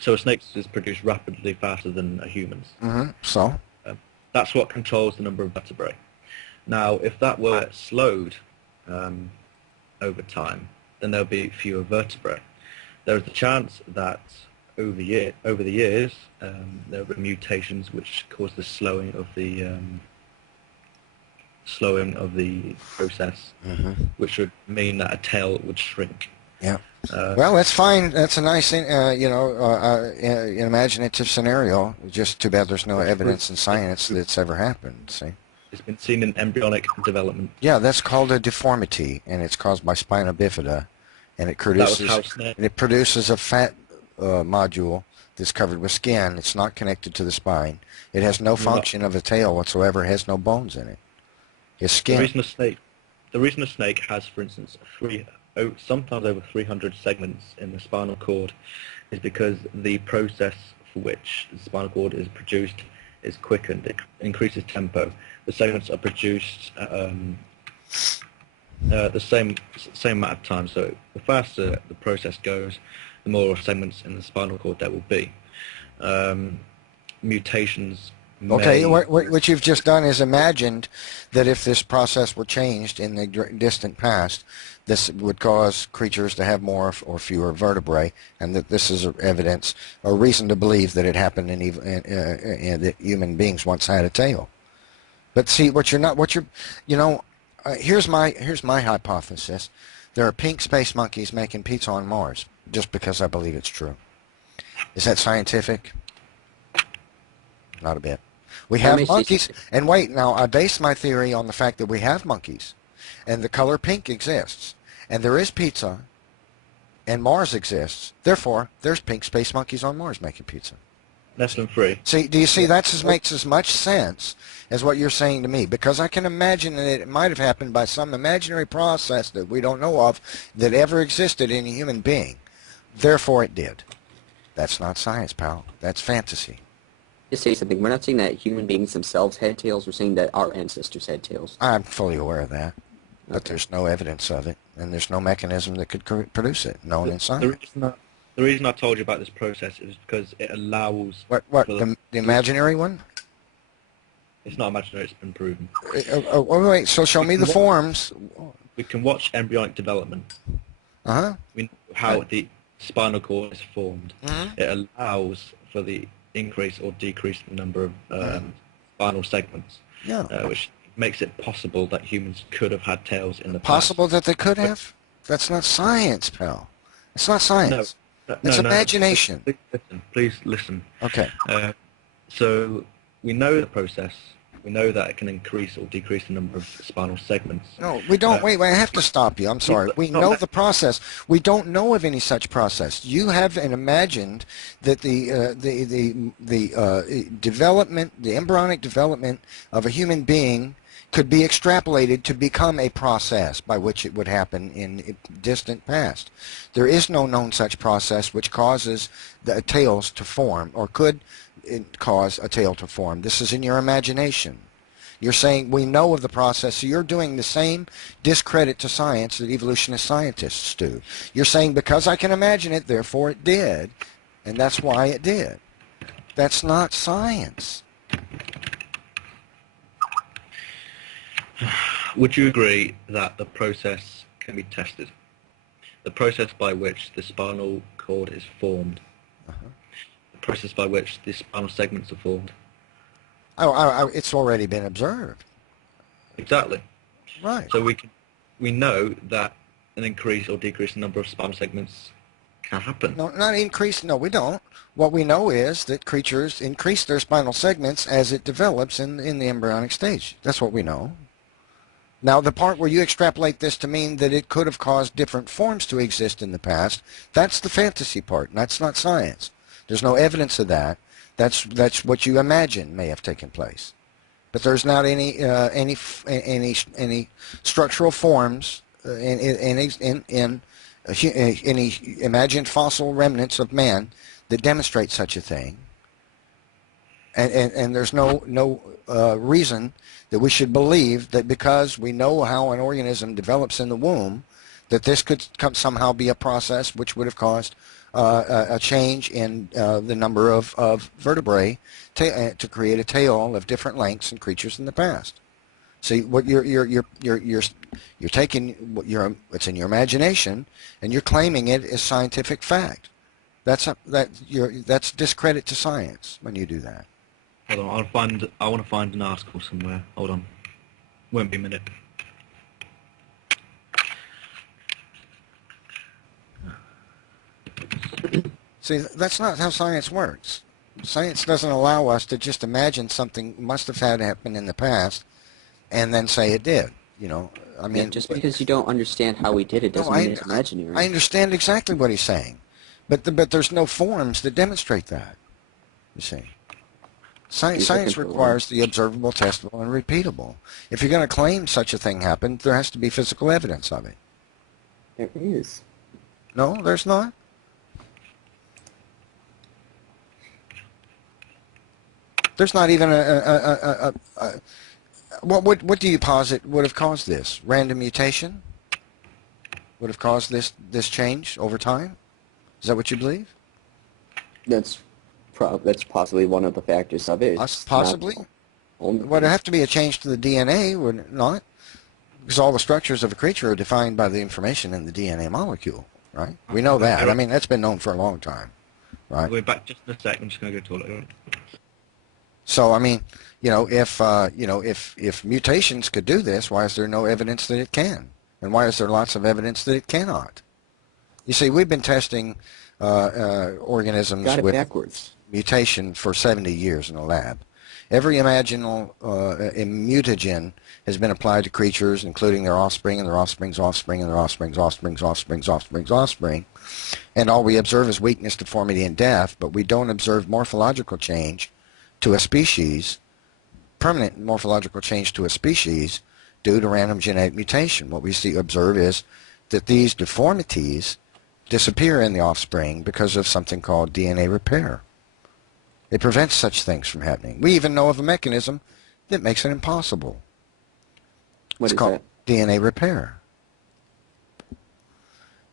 So a snake is produced rapidly faster than a human's. So? That's what controls the number of vertebrae. Now, if that were slowed over time, then there'll be fewer vertebrae. There is a chance that over the years there will be mutations which cause the slowing of the process, which would mean that a tail would shrink. Yeah. Well, that's fine. That's a nice, an imaginative scenario. Just too bad there's no evidence in science that it's ever happened. See? It's been seen in embryonic development. Yeah, that's called a deformity, and it's caused by spina bifida, and it produces a fat module that's covered with skin. It's not connected to the spine. It has no function of a tail whatsoever. It has no bones in it. It's skin. The reason a snake has, for instance, sometimes over 300 segments in the spinal cord is because the process for which the spinal cord is produced is quickened. It increases tempo. The segments are produced at the same amount of time. So the faster the process goes, the more segments in the spinal cord there will be. Mutations. Okay, what you've just done is imagined that if this process were changed in the distant past, this would cause creatures to have more or fewer vertebrae, and that this is evidence or reason to believe that it happened that human beings once had a tail. But see, here's my hypothesis. There are pink space monkeys making pizza on Mars, just because I believe it's true. Is that scientific? Not a bit. We have monkeys, and wait, now I base my theory on the fact that we have monkeys, and the color pink exists, and there is pizza, and Mars exists. Therefore, there's pink space monkeys on Mars making pizza. Less than 3. See, do you see makes as much sense as what you're saying to me? Because I can imagine that it might have happened by some imaginary process that we don't know of that ever existed in a human being. Therefore, it did. That's not science, pal. That's fantasy. Just say something. We're not saying that human beings themselves had tails. We're saying that our ancestors had tails. I'm fully aware of that. But there's no evidence of it, and there's no mechanism that could produce it known in science. The reason I told you about this process is because it allows... What the imaginary one? It's not imaginary, it's been proven. Wait, so show me the forms. We can watch embryonic development. We know how the spinal cord is formed. It allows for the increase or decrease the number of spinal segments, which makes it possible that humans could have had tails in the past. Possible that they could have? That's not science, pal. It's not science. It's imagination. Please listen. Okay. So we know the process. We know that it can increase or decrease the number of spinal segments. No, we don't. Wait, I have to stop you. I'm sorry. We know the process. We don't know of any such process. You have imagined that the development, the embryonic development of a human being could be extrapolated to become a process by which it would happen in distant past. There is no known such process which causes the tails to form or could cause a tail to form. This is in your imagination. You're saying we know of the process, so you're doing the same discredit to science that evolutionist scientists do. You're saying because I can imagine it, therefore it did, and that's why it did. That's not science. Would you agree that the process can be tested? The process by which the spinal cord is formed, the process by which the spinal segments are formed. It's already been observed. Exactly. Right. So we know that an increase or decrease in number of spinal segments can happen. No, not increase. No, we don't. What we know is that creatures increase their spinal segments as it develops in the embryonic stage. That's what we know. Now, the part where you extrapolate this to mean that it could have caused different forms to exist in the past, that's the fantasy part, and that's not science. There's no evidence of that. That's what you imagine may have taken place. But there's not any structural forms in any imagined fossil remnants of man that demonstrate such a thing. And there's no reason that we should believe that because we know how an organism develops in the womb, that this could somehow be a process which would have caused a change in the number of vertebrae to create a tail of different lengths in creatures in the past. See, what you're taking what's in your imagination, and you're claiming it as scientific fact. That's discredit to science when you do that. Hold on, I want to find an article somewhere. Hold on. Won't be a minute. See, that's not how science works. Science doesn't allow us to just imagine something must have had happened in the past and then say it did. I mean, just because you don't understand how we did it doesn't mean it's imaginary. I understand exactly what he's saying, but there's no forms that demonstrate that. You see, science requires the observable, testable, and repeatable. If you're going to claim such a thing happened, there has to be physical evidence of it. There is. No, there's not. There's not even what do you posit would have caused this? Random mutation would have caused this change over time? Is that what you believe? That's possibly one of the factors of it. Possibly? Would it have to be a change to the DNA, would it not? Because all the structures of a creature are defined by the information in the DNA molecule, right? We know that. I mean, that's been known for a long time, right? I'll be back just in a sec. I'm just going to go to the toilet. So, I mean, if mutations could do this, why is there no evidence that it can? And why is there lots of evidence that it cannot? You see, we've been testing organisms with backwards. Mutation for 70 years in a lab. Every imaginable mutagen has been applied to creatures, including their offspring and their offspring's offspring and their offspring's offspring's offspring's offspring's offspring. And all we observe is weakness, deformity, and death, but we don't observe morphological change to a species, permanent morphological change to a species due to random genetic mutation. What we observe is that these deformities disappear in the offspring because of something called DNA repair. It prevents such things from happening. We even know of a mechanism that makes it impossible. It's called DNA repair.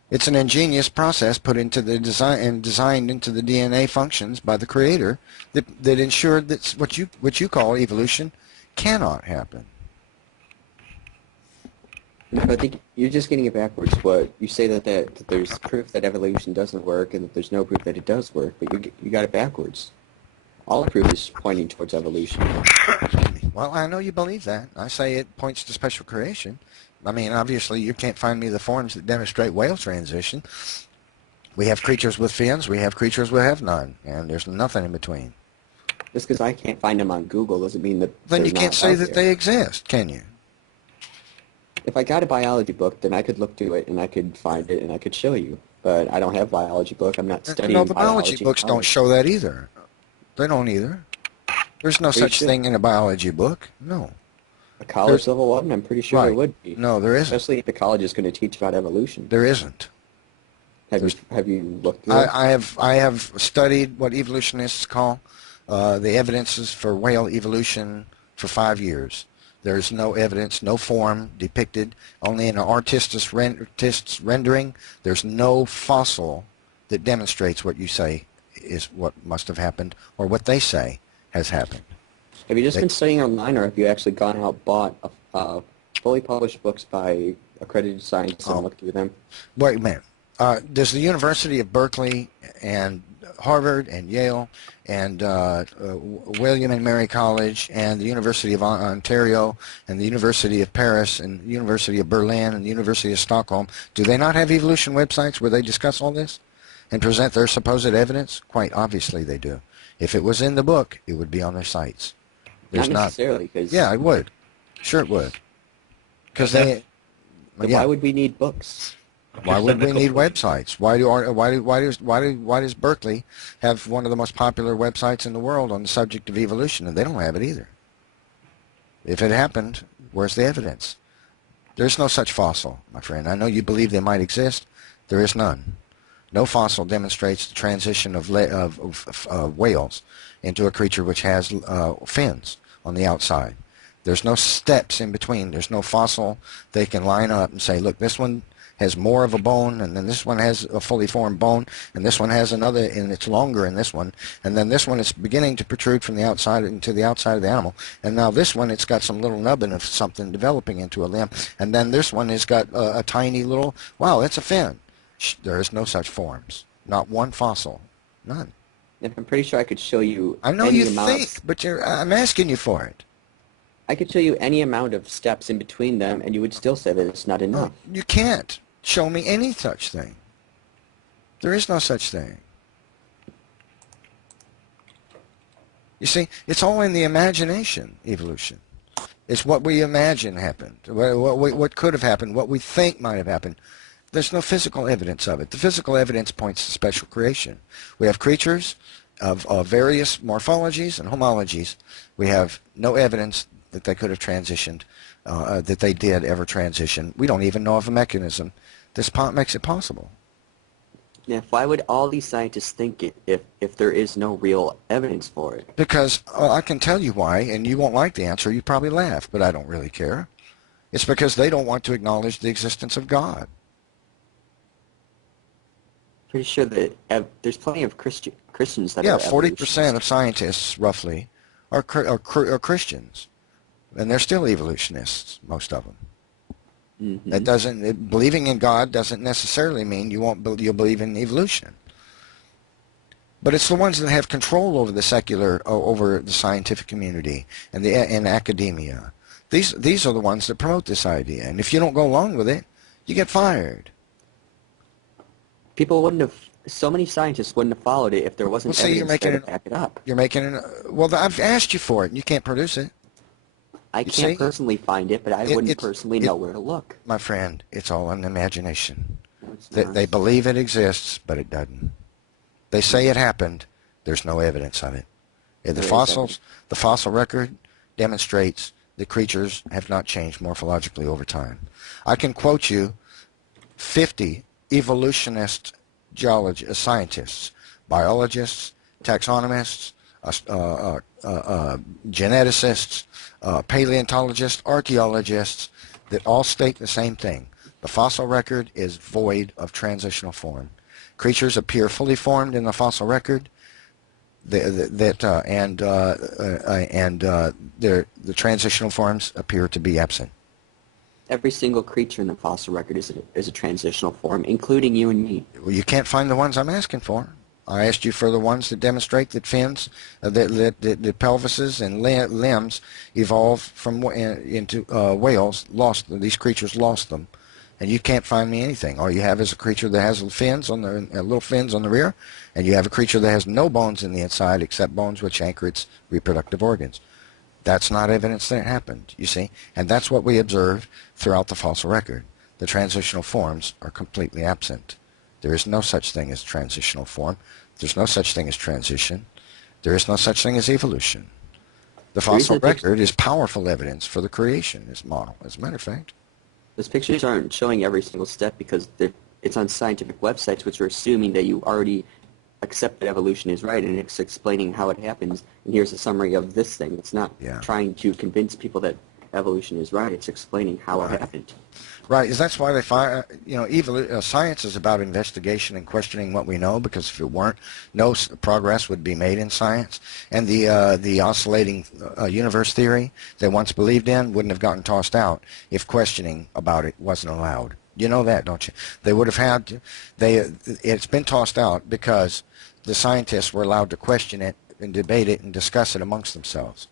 It's an ingenious process put into the design and designed into the DNA functions by the creator that ensured that what you call evolution cannot happen. No, I think you're just getting it backwards. What you say that there's proof that evolution doesn't work and that there's no proof that it does work, but you got it backwards. All the proof is pointing towards evolution. Well, I know you believe that. I say it points to special creation. I mean, obviously, you can't find me the forms that demonstrate whale transition. We have creatures with fins, we have creatures that have none, and there's nothing in between. Just because I can't find them on Google doesn't mean that then you can't say that they exist, can you? If I got a biology book, then I could look through it and I could find it and I could show you. But I don't have a biology book. I'm not studying No, the biology books don't show that either. They don't either. There's no such thing in a biology book. No. A college level one? I'm pretty sure there would be. No, there isn't. Especially if the college is going to teach about evolution. There isn't. Have you looked through it? I have studied what evolutionists call the evidences for whale evolution for 5 years. There's no evidence, no form depicted, only in an artist's rendering. There's no fossil that demonstrates what you say is what must have happened or what they say has happened. Have you just been studying online, or have you actually gone out, bought fully published books by accredited scientists and looked through them? Wait a minute. Does the University of Berkeley and Harvard and Yale and William and Mary College and the University of Ontario and the University of Paris and the University of Berlin and the University of Stockholm, do they not have evolution websites where they discuss all this and present their supposed evidence? Quite obviously they do. If it was in the book, it would be on their sites. Not necessarily. Cause yeah, it would. Sure it would. Because why would we need books? Why would we need websites? Why does Berkeley have one of the most popular websites in the world on the subject of evolution, and they don't have it either? If it happened, where's the evidence? There's no such fossil, my friend. I know you believe they might exist. There is none. No fossil demonstrates the transition of whales into a creature which has fins on the outside. There's no steps in between. There's no fossil they can line up and say, look, this one has more of a bone, and then this one has a fully formed bone, and this one has another, and it's longer in this one, and then this one is beginning to protrude from the outside into the outside of the animal, and now this one, it's got some little nubbin of something developing into a limb, and then this one has got a tiny little, wow, it's a fin. There is no such forms. Not one fossil. None. I'm pretty sure I could show you I know any you amount think, but I'm asking you for it. I could show you any amount of steps in between them, and you would still say that it's not enough. No, you can't show me any such thing. There is no such thing. You see, it's all in the imagination, evolution. It's what we imagine happened, what could have happened, what we think might have happened. There's no physical evidence of it. The physical evidence points to special creation. We have creatures of various morphologies and homologies. We have no evidence that they could have transitioned, that they did ever transition. We don't even know of a mechanism. This makes it possible. Now, why would all these scientists think it if there is no real evidence for it? Because I can tell you why, and you won't like the answer. You probably laugh, but I don't really care. It's because they don't want to acknowledge the existence of God. Pretty sure that there's plenty of Christians that yeah, are 40% of scientists, roughly, are Christians. And they're still evolutionists, most of them. Mm-hmm. That doesn't, believing in God doesn't necessarily mean you'll believe in evolution. But it's the ones that have control over over the scientific community and academia. These are the ones that promote this idea. And if you don't go along with it, you get fired. People wouldn't have, so many scientists wouldn't have followed it if there wasn't evidence to back it up. You're making well, I've asked you for it, and you can't produce it. I can't personally find it, but I wouldn't personally know where to look. My friend, it's all an imagination. No, it's not. They believe it exists, but it doesn't. They say it happened. There's no evidence of it. The fossil record demonstrates that creatures have not changed morphologically over time. I can quote you 50 evolutionist scientists, biologists, taxonomists, geneticists, paleontologists, archaeologists, that all state the same thing. The fossil record is void of transitional form. Creatures appear fully formed in the fossil record, the transitional forms appear to be absent. Every single creature in the fossil record is a transitional form, including you and me. Well, you can't find the ones I'm asking for. I asked you for the ones that demonstrate that fins, that pelvises and limbs evolved from into whales. These creatures lost them, and you can't find me anything. All you have is a creature that has fins on the little fins on the rear, and you have a creature that has no bones in the inside except bones which anchor its reproductive organs. That's not evidence that it happened, you see, and that's what we observe throughout the fossil record. The transitional forms are completely absent. There is no such thing as transitional form. There's no such thing as transition. There is no such thing as evolution. The fossil record is powerful evidence for the creationist model, as a matter of fact. Those pictures aren't showing every single step because it's on scientific websites, which are assuming that you already accept that evolution is right, and it's explaining how it happens, and here's a summary of this thing. It's not trying to convince people that evolution is right. It's explaining how it happened. Right. That's why they find, science is about investigation and questioning what we know, because if it weren't, no progress would be made in science. And the oscillating universe theory they once believed in wouldn't have gotten tossed out if questioning about it wasn't allowed. You know that, don't you? They would have had to. It's been tossed out because the scientists were allowed to question it and debate it and discuss it amongst themselves.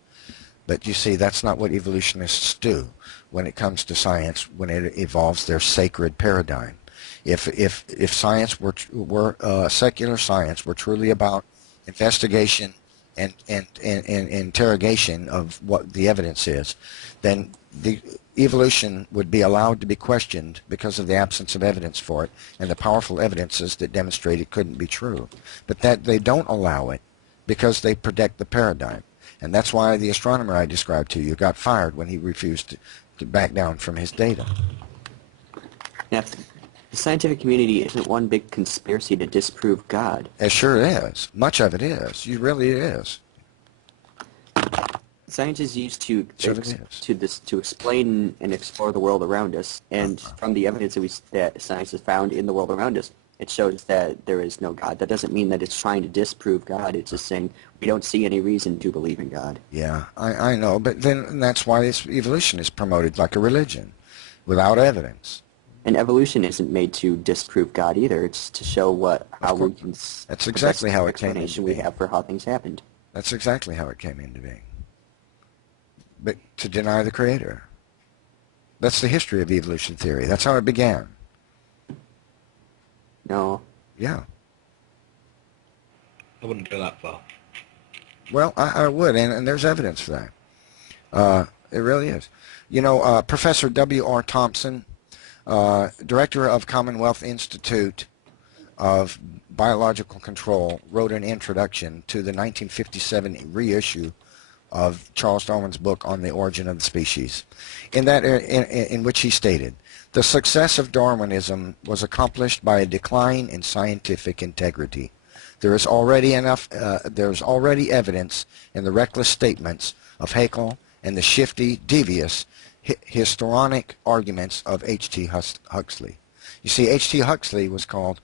But you see, that's not what evolutionists do when it comes to science, when it evolves their sacred paradigm. If science were secular science were truly about investigation and interrogation of what the evidence is, then the evolution would be allowed to be questioned because of the absence of evidence for it and the powerful evidences that demonstrate it couldn't be true. But that they don't allow it because they protect the paradigm. And that's why the astronomer I described to you got fired when he refused to back down from his data. Now, the scientific community isn't one big conspiracy to disprove God. It sure is. Much of it is. It really is. Science is used to So it is. to explain and explore the world around us, and from the evidence that science has found in the world around us, it shows that there is no God. That doesn't mean that it's trying to disprove God. It's just saying we don't see any reason to believe in God. Yeah, I know, but then that's why evolution is promoted like a religion, without evidence. And evolution isn't made to disprove God either. It's to show how we can. That's exactly how it came into explanation being. we have for how things happened. That's exactly how it came into being. But to deny the Creator. That's the history of evolution theory. That's how it began. No. Yeah. I wouldn't go that far. Well, I would, and there's evidence for that. It really is. You know, Professor W.R. Thompson, director of Commonwealth Institute of Biological Control, wrote an introduction to the 1957 reissue of Charles Darwin's book on the origin of the species, in which he stated, the success of Darwinism was accomplished by a decline in scientific integrity. There is already evidence in the reckless statements of Haeckel and the shifty, devious, histrionic arguments of H.T. Huxley. You see, H.T. Huxley was called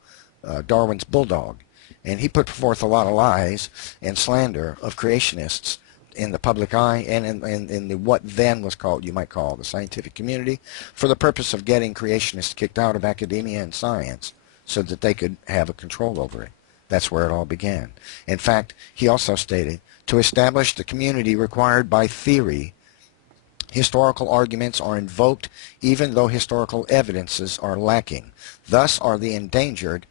Darwin's bulldog, and he put forth a lot of lies and slander of creationists in the public eye and in the what then was called, you might call, the scientific community, for the purpose of getting creationists kicked out of academia and science so that they could have a control over it. That's where it all began. In fact, he also stated, to establish the community required by theory, historical arguments are invoked even though historical evidences are lacking. Thus are endangered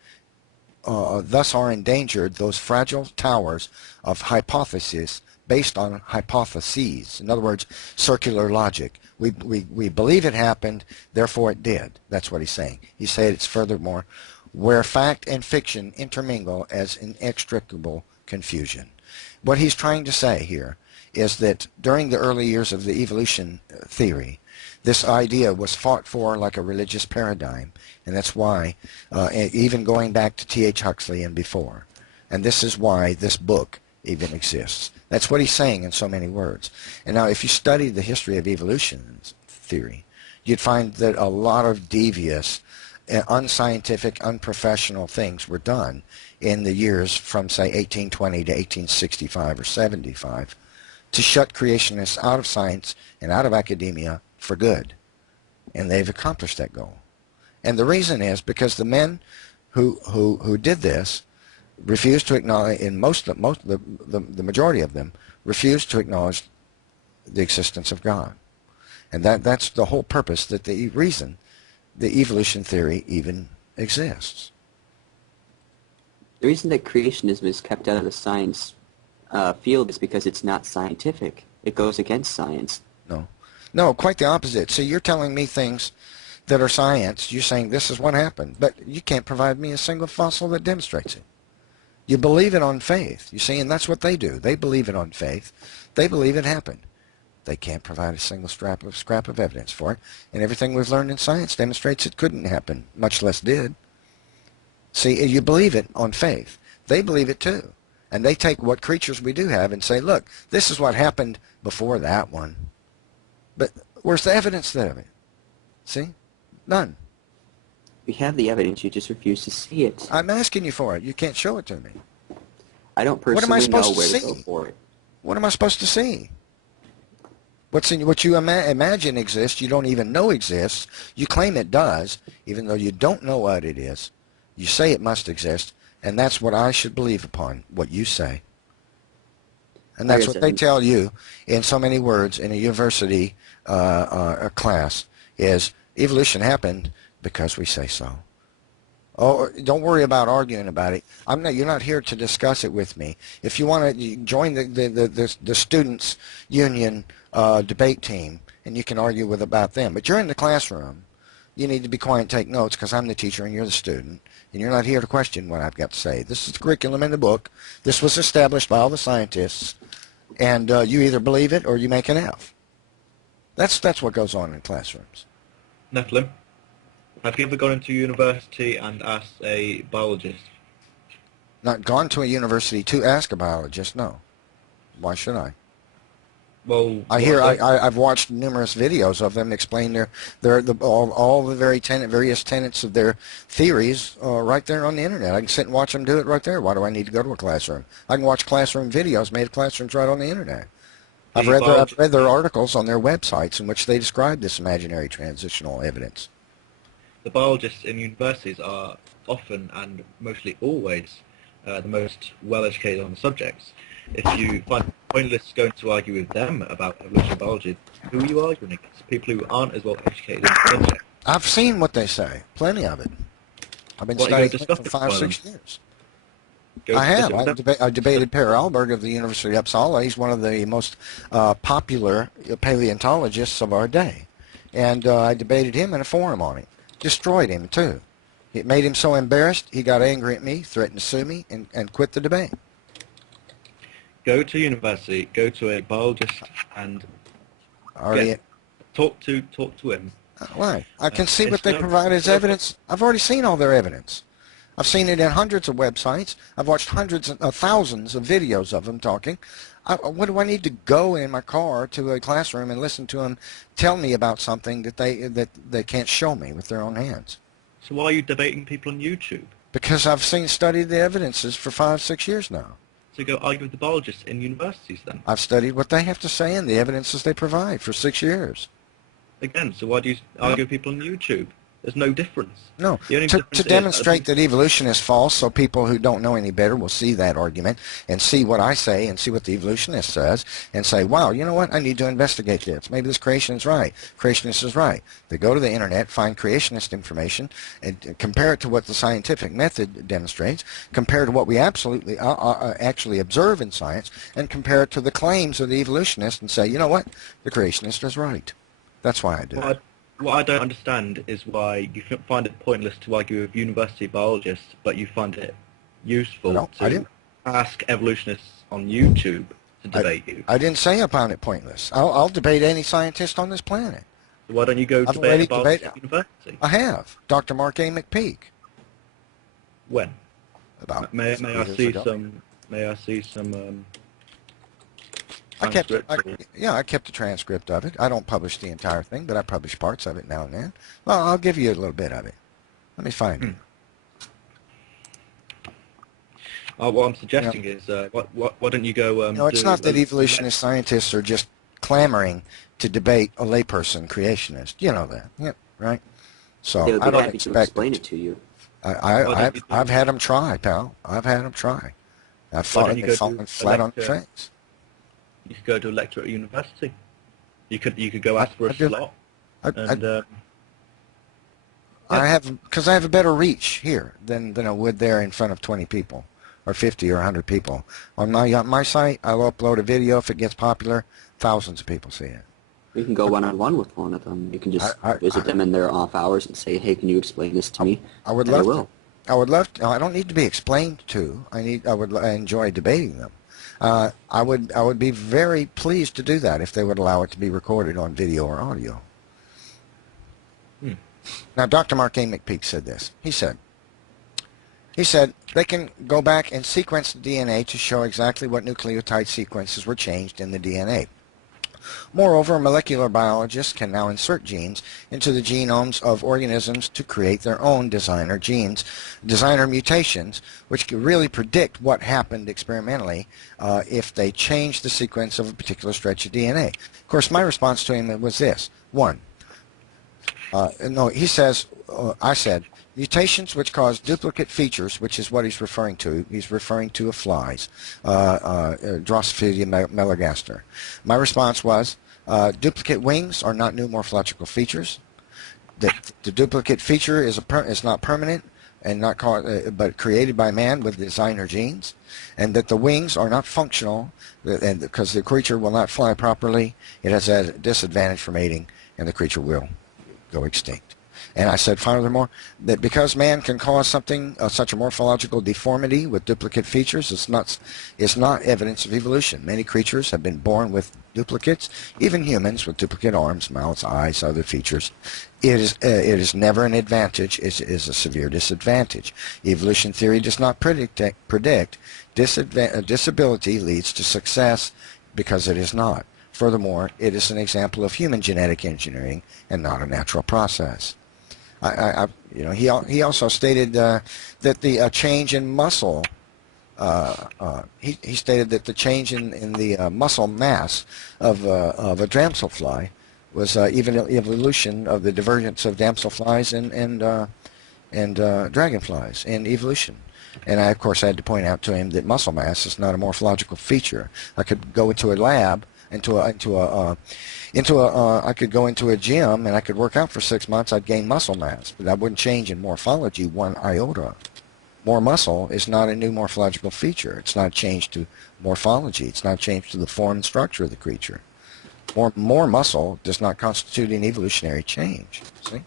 those fragile towers of hypothesis based on hypotheses. In other words, circular logic. We believe it happened, therefore it did. That's what he's saying. He said it's furthermore where fact and fiction intermingle as inextricable confusion. What he's trying to say here is that during the early years of the evolution theory, this idea was fought for like a religious paradigm, and that's why, even going back to T.H. Huxley and before, and this is why this book even exists. That's what he's saying in so many words. And now if you study the history of evolution theory, you'd find that a lot of devious, unscientific, unprofessional things were done in the years from, say, 1820 to 1865 or 75 to shut creationists out of science and out of academia for good. And they've accomplished that goal. And the reason is because the men who did this refused to acknowledge, the majority of them, refused to acknowledge the existence of God. And that's the whole purpose, that the reason the evolution theory even exists. The reason that creationism is kept out of the science field is because it's not scientific. It goes against science. No, quite the opposite. See, you're telling me things that are science. You're saying this is what happened, but you can't provide me a single fossil that demonstrates it. You believe it on faith, you see, and that's what they do. They believe it on faith. They believe it happened. They can't provide a single scrap of evidence for it, and everything we've learned in science demonstrates it couldn't happen, much less did. See, you believe it on faith. They believe it too, and they take what creatures we do have and say, look, this is what happened before that one. But where's the evidence of it? See? None. We have the evidence, you just refuse to see it. I'm asking you for it. You can't show it to me. I don't What am I personally know supposed to where to see? go for it. What am I supposed to see? What you imagine exists, you don't even know exists. You claim it does, even though you don't know what it is. You say it must exist, and that's what I should believe upon, what you say. And that's what they tell you in so many words in a university class, is evolution happened because we say so. Oh, don't worry about arguing about it. You're not here to discuss it with me. If you want to join the students' union debate team, and you can argue about them. But you're in the classroom. You need to be quiet and take notes, because I'm the teacher and you're the student, and you're not here to question what I've got to say. This is the curriculum in the book. This was established by all the scientists, and you either believe it or you make an F. That's what goes on in classrooms. Nephilim, have you ever gone into university and asked a biologist? Not gone to a university to ask a biologist, no. Why should I? Well, I've watched numerous videos of them explain all the various tenets of their theories right there on the internet. I can sit and watch them do it right there. Why do I need to go to a classroom? I can watch classroom videos made of classrooms right on the internet. I've read their articles on their websites in which they describe this imaginary transitional evidence. The biologists in universities are often and mostly always the most well-educated on the subjects. If you find pointless going to argue with them about evolutionary biology, who are you arguing against? People who aren't as well educated in the subject. I've seen what they say, plenty of it. I've been studying it for 5-6 years. I have. I debated Per Alberg of the University of Uppsala. He's one of the most popular paleontologists of our day. And I debated him in a forum on it. Destroyed him, too. It made him so embarrassed, he got angry at me, threatened to sue me, and quit the debate. Go to university, go to a biologist, and talk to him. Why? I can see what they provide as evidence. I've already seen all their evidence. I've seen it in hundreds of websites. I've watched thousands of videos of them talking. What do I need to go in my car to a classroom and listen to them tell me about something that they can't show me with their own hands? So why are you debating people on YouTube? Because I've studied the evidences for 5-6 years now. So go argue with the biologists in universities then? I've studied what they have to say and the evidences they provide for 6 years. Again, so why do you argue with people on YouTube? There's no difference. No, to demonstrate that evolution is false, so people who don't know any better will see that argument and see what I say and see what the evolutionist says and say, wow, you know what, I need to investigate this. Maybe this creationist is right. Creationist is right. They go to the internet, find creationist information, and compare it to what the scientific method demonstrates, compare it to what we absolutely actually observe in science, and compare it to the claims of the evolutionist and say, you know what, the creationist is right. That's why I do it. What I don't understand is why you find it pointless to argue with university biologists, but you find it useful to ask evolutionists on YouTube to debate you. I didn't say I found it pointless. I'll debate any scientist on this planet. So why don't you go debate a biologist at university? I have. Dr. Mark A. McPeak. When? About may I see some I kept a transcript of it. I don't publish the entire thing, but I publish parts of it now and then. Well, I'll give you a little bit of it. Let me find it. What I'm suggesting is, why don't you go? No, it's not that evolutionist scientists are just clamoring to debate a layperson creationist. You know that, yeah, right? So they would be I don't happy expect to explain it to you. I've had them try, pal. I've had them try. I've fallen flat on their face. You could go to a lecture at a university. You could go ask for a slot. I have a better reach here than I would there in front of 20 people, or 50 or 100 people. On my site, I'll upload a video. If it gets popular, thousands of people see it. You can go one-on-one with one of them. You can just visit them in their off hours and say, "Hey, can you explain this to me?" I would love to. I would love to. I don't need to be explained to. I enjoy debating them. I would be very pleased to do that if they would allow it to be recorded on video or audio. Now, Dr. Mark A. McPeak said this. He said they can go back and sequence the DNA to show exactly what nucleotide sequences were changed in the DNA. Moreover, molecular biologists can now insert genes into the genomes of organisms to create their own designer genes, designer mutations, which can really predict what happened experimentally if they change the sequence of a particular stretch of DNA. Of course, my response to him was this. One, I said, mutations which cause duplicate features, which is what he's referring to. He's referring to flies, Drosophila melanogaster. My response was, duplicate wings are not new morphological features. The duplicate feature is not permanent and not but created by man with designer genes, and that the wings are not functional, and because the creature will not fly properly, it has a disadvantage for mating, and the creature will go extinct. And I said, furthermore, that because man can cause something, such a morphological deformity with duplicate features, it's not evidence of evolution. Many creatures have been born with duplicates, even humans with duplicate arms, mouths, eyes, other features. It is never an advantage. It is a severe disadvantage. Evolution theory does not predict disability leads to success, because it is not. Furthermore, it is an example of human genetic engineering and not a natural process. He also stated that the change in muscle. He stated that the change in the muscle mass of a damselfly was even evolution of the divergence of damselflies and dragonflies in evolution. And I, of course, had to point out to him that muscle mass is not a morphological feature. I could go into a lab, I could go into a gym and I could work out for 6 months. I'd gain muscle mass, but I wouldn't change in morphology one iota. More muscle is not a new morphological feature. It's not changed to morphology. It's not changed to the form and structure of the creature. More muscle does not constitute an evolutionary change. See?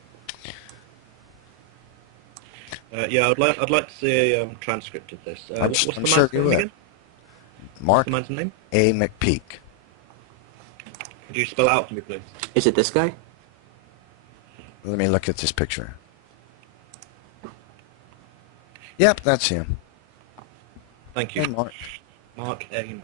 Yeah, I'd like to see a transcript of this. What's the I'm sure man's you name will. again? Mark What's the man's name? A. McPeak. Could you spell it out for me, please? Is it this guy? Let me look at this picture. Yep, that's him. Thank you. Hey, Mark. Mark A.